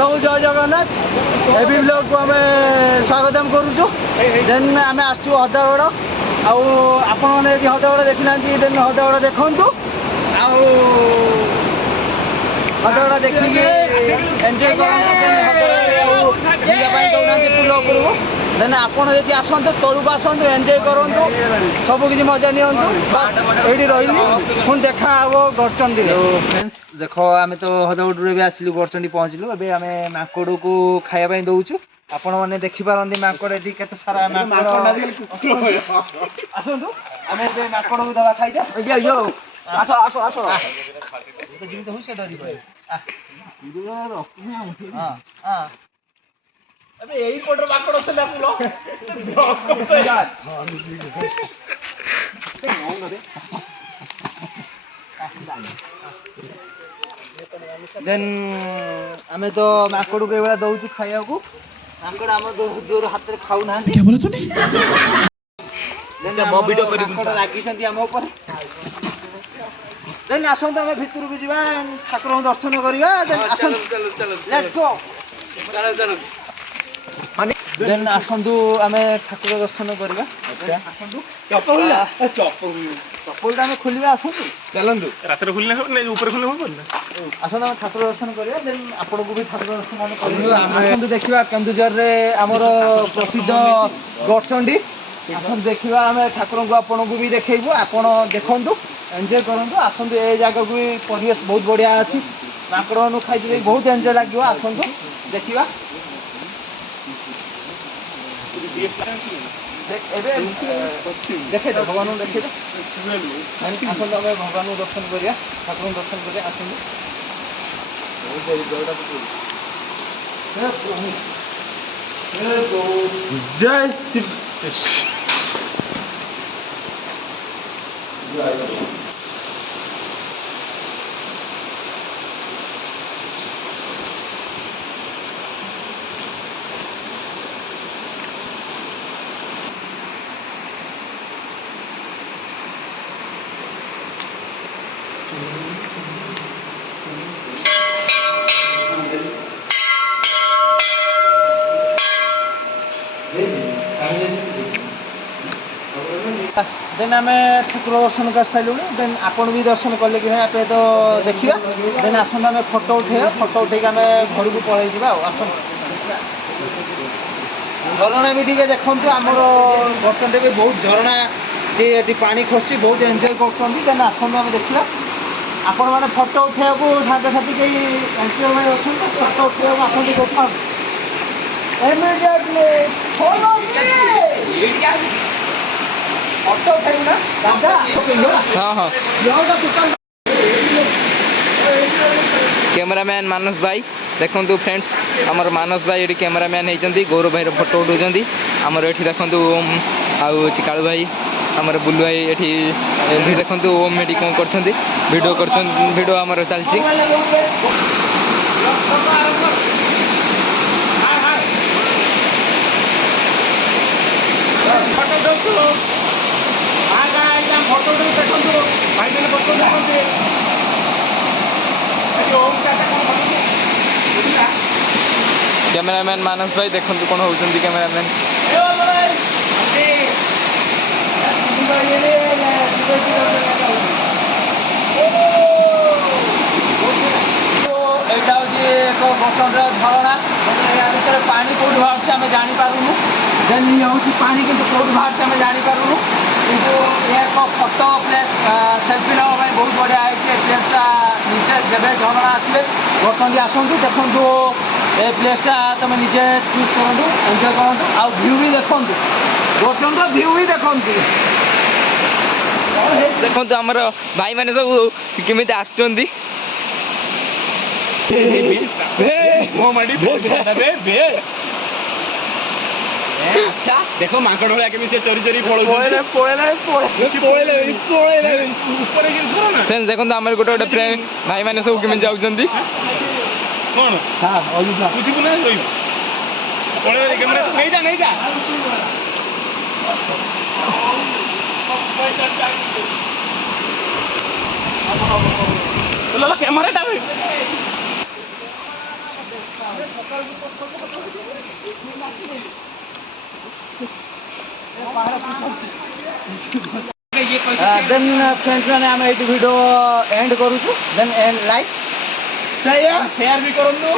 प्रभु जय Jagannath AB blog को आम स्वागतम करुचु देन आम आसचु हदागड़ आपण मैंने यदि हदागड़ देखी ना देन हदागड़ देखु हदागड़ देखिए एंजॉय पुल उपरକୁ देन ଆପଣ ଯଦି ଆସନ୍ତୁ ତଳକୁ ଆସନ୍ତୁ ଏନ୍ଜୟ କରନ୍ତୁ ସବୁକିଛି ମଜା ନିଅନ୍ତୁ ବାସ୍ ଏଇଠି ରହିଲି ପୁଣି ଦେଖା ହେବ ଗଡ଼ଚଣ୍ଡୀରେ। ଫ୍ରେଣ୍ଡସ୍ ଦେଖ ଆମେ ତ ହଦଗଡ଼ରୁ ଏବେ ଆସିଲୁ ଗଡ଼ଚଣ୍ଡୀ ପହଞ୍ଚିଲୁ ଏବେ ଆମେ ମାଙ୍କଡ଼କୁ ଖାଇବା ପାଇଁ ଦେଉଛୁ ଆପଣମାନେ ଦେଖିପାରନ୍ତି ମାଙ୍କଡ଼ ଏଠି କେତେ ସାରା ଆସନ୍ତୁ ଆମେ ଏବେ ମାଙ୍କଡ଼କୁ ଦେବା ଖାଇଟା ଆସ ଆସ ଆସ ଯେମିତି ହଉ ସେ ଡରିବ अबे यही फोटो माकड़ चला पुलो ब्लॉग करछ यार देन आमे तो माकड़ के बेला दउछु खाइया को माकड़ हम दूर हाथ रे खाउ ना क्या बोला तूने देन हम वीडियो करी माकड़ लागी छंती हम ऊपर देन आसंत हम भितर को जीवा ठाकुर दर्शन करिया देन आसन चलो लेट्स गो चलो चलो देन आसंतु आमे ठाकुर दर्शन करबा आसंतु चप्पल आमे खोलिबा आसंतु चलंतु रात रे खोलने हो नै ऊपर खोलने हो ना आसंतु आमे ठाकुर दर्शन करबा देन आपण को भी ठाकुर दर्शन आमे करबा आसंतु देखिबा केन्दुझर रे हमर प्रसिद्ध गड़चंडी आसंतु देखिबा आमे ठाकुर को आपण को भी देखेइबो आपण देखंतु एन्जॉय करंतु आसंतु ए जगह को परिवेश बहुत बढ़िया अछि माकड़ नु खाइ दे बहुत एन्जॉय लागियो आसंतु देखिबा देखे भगवान देखे आसंतु आम भगवान दर्शन करिया ठाकुर दर्शन करिया आसंतु जय शिव देन आम ठाकुर दर्शन कर सारूँ देन आपण भी दर्शन कले कि आप तो देखा देन आसत आम फोटो उठे आम घर को पलि आस झरणा भी टे देखु आमर गड़चंडी भी बहुत झरणा ये पानी खसुची बहुत एंजॉय कर देन आसत आम देखा आपण मैंने फोटो उठा सांगसाथी कई एंट्री अच्छा फोटो उठा आसत देखा इमिडिएटली फॉलो फोटो उठाइबू ना राजा हां हां कैमरामैन मानस भाई देखंतु फ्रेंड्स हमर मानस भाई एठी कैमरामैन हेचंती गौरव भाई रो फोटो उठाउचंती हमर एठी देखंतु ओम आउ चिकाळू भाई हमर बुल्लू भाई एठी देखंतु ओम एठी कोन करछंती वीडियो हमर चलची फोटो देखो भाई फोटो देखते कैमरामैन मानस भाई देखो कौन होती कैमरामैन यहाँ हूँ एक गड़चंडी झरणा भर पानी कौट बाहर आम जापारूँ देन ये हूँ पानी कि कौट बाहर आम जापारूँ किंतु एक फोटो प्लेस सेल्फी नाप बहुत बढ़िया है प्लेसटा निजे जब झरणा आसवे गड़चंडी आसतु देखु ए प्लेसटा तुम निजे चूज करूँ एंजॉय करूँ आ व्यू भी देखु गड़चंडी व्यू भी देखु देखो आमर भाई मैंने सब केमी आसुँच देखो माकड़ भाया केमी से चोरी चोरी पळो फ्रेंड्स देखो आमर गोटे गोटे फ्रेंड भाई मैंने सब केमी जाउछंती कोन हां ओजुला बुझिबु ना रोइबु पळे कैमरा नहीं जा ला कैमरा टा देन फ्रेंड्स मैंने आम ये वीडियो एंड करूँ देन एंड लाइक शेयर भी करूँ